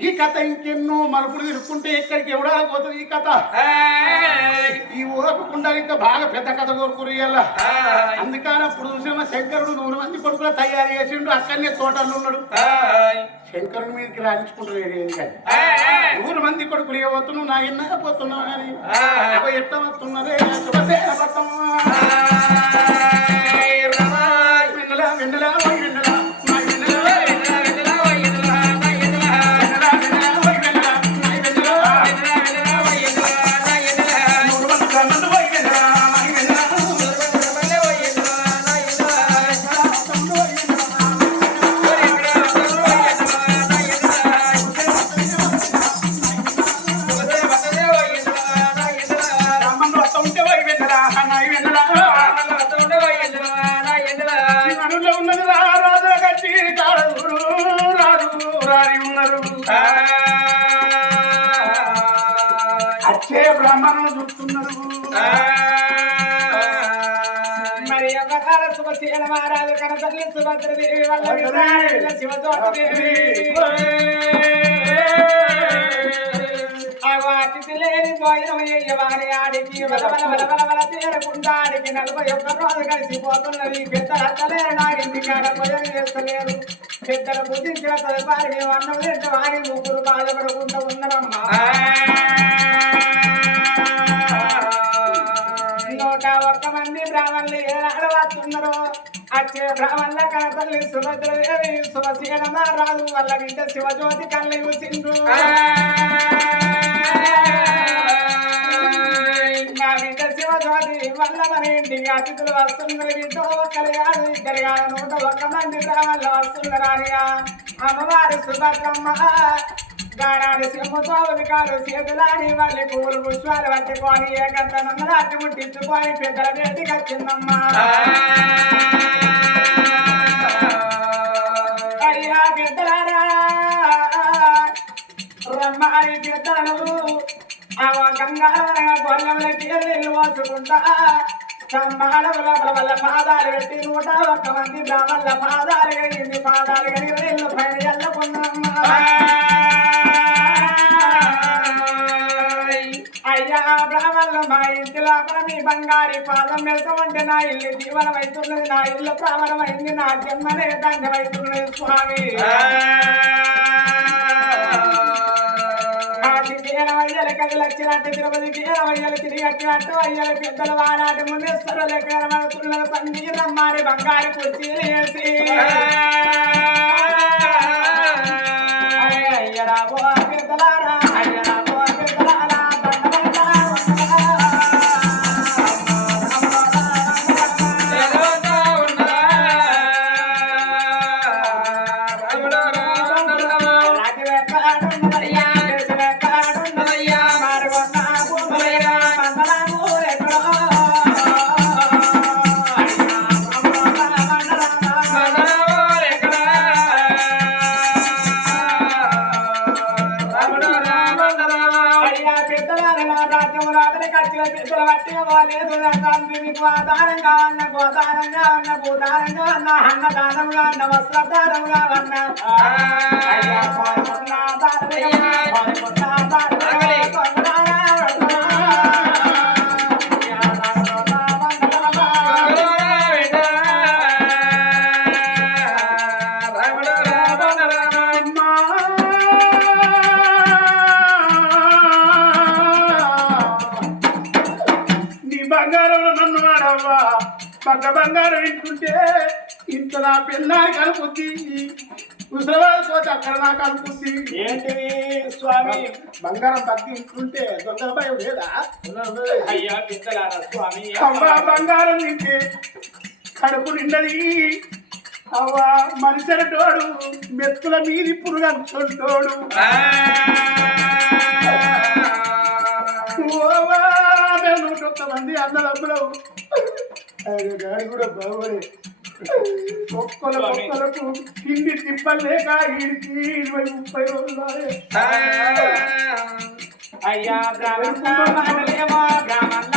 ఈ కథ ఇంకెన్నో మలుపులు తిరుక్కుంటే ఎక్కడికి ఎవడా పోతుంది ఈ కథ? ఈ ఓపకుండా ఇంకా బాగా పెద్ద కథ కోరుకురు అందుకని అప్పుడు చూసిన శంకరుడు నూరు మంది కొడుకులు తయారు చేసిండు అక్కడనే తోటలు ఉన్నాడు. శంకరుని మీదకి రాణించుకుంటారు ఎందుకని నూరు మంది కొడుకులు ఏ పోతున్నావు నా ఎన్న పోతున్నావు అని. ఎట్ట వస్తున్నదే ఈ నడులో ఉన్నది రాజా గట్టి కాడు రాజు రారి ఉన్నారు. అచ్చే బ్రాహ్మణులు చూస్తున్నారు. మరి మహారాజు కనతల్లి సుభద్రదేవి వల్ల అగో అతిథి లేని భోజనం అయ్యవారి ఆడికి బల బల బల బల బల నలభై ఒక్క రోజు కలిసిపోతున్నది పెద్దల అత్తలేరు నాగింటి కాడ భయం చేస్తలేరు. పెద్దల బుద్ధించిన తదుపారి మేము అన్నం తింటే వారి ముగ్గురు బాధపడకుండా ఉన్నారమ్మా నూట ఒక్క మంది బ్రాహ్మణులు ఏనాడు వస్తున్నారు అచ్చే బ్రాహ్మణుల కనతల్లి సుభద్రదేవి శుభశీలమ రాజు వల్ల వింట శివజ్యోతి కళ్ళు చూసిండ్రు తోటి శివజ్యోతి అతిథులు వస్తున్నారు వింటూ ఒక్కరు ఇద్దరు కాదు నూట ఒక్క మంది రామల్ల వస్తున్నారనిగా అమ్మవారు సుభద్రమ్మ. గాడాడి సింహతో ఉదికాలు చేతులాని వాళ్ళి పూలు పుష్పాలు పట్టుకొని ఏకంత నమ్మరాటి ముట్టించుకొని పెద్దల చేతికి వచ్చిందమ్మా. అయ్యా పెద్దలారా రమ్మాయి పెద్దలను ఆ గంగారవరంగా గొల్లముల తీరు పోసుకుంటా వల్ల పాదాలు పెట్టి నూట ఒక్క మంది బ్రాహ్మణుల పాదాలు కలిగింది పాదాలు కలిగి నీళ్ళు పైన ఎల్లకున్నమ్మా అయ్యా బ్రాహ్మణులు మా ఇంటి లోపల మీ బంగారి పాదం వెళ్తామంటే నా ఇల్లు జీవనమైతున్నది నా ఇల్లు ప్రావరమైంది నా జన్మనే దండమైతున్నది స్వామి కాశీకి అయ్యల లక్షలాంటి వచ్చినట్టు తిరుపతికి అయ్యలు తిరిగి వచ్చినట్టు అయ్యల పెద్దలు వాడాటి ముందేశ్వరు లెక్కరమవుతున్నది పంది రమ్మారి బంగారు కుర్చీలు వేసి. రాత్రి కట్టిన పోలేదు తండ్రి మీకు ఆధారంగా అన్నదానంగా వస్త్రదానంగా బంగారం నన్ను ఆడవ్వా పక్క బంగారం ఇంటుంటే ఇంత నా పిల్లారి కలుపుద్ది. ముసలివాళ్ళతో అక్కడ నా కలుపుద్ది. ఏంటిది స్వామి? బంగారం పక్కి ఇంటుంటే దొంగ భయం లేదా? అయ్యా పెద్దలారా స్వామి. అవ్వా బంగారం తింటే కడుపు నిండది. అవ్వా మనిషిటోడు మెత్తుల మీది పురుగంచోడు నూట మంది అందరమ్ములు ఆయన గాడి కూడా బాగోలే. ఒక్కల ఒక్కలకు తిండి తిప్పలేక ఈడికి ఇరవై ముప్పై రోజులు అయ్యా బ్రాహ్మణ బ్రాహ్మణ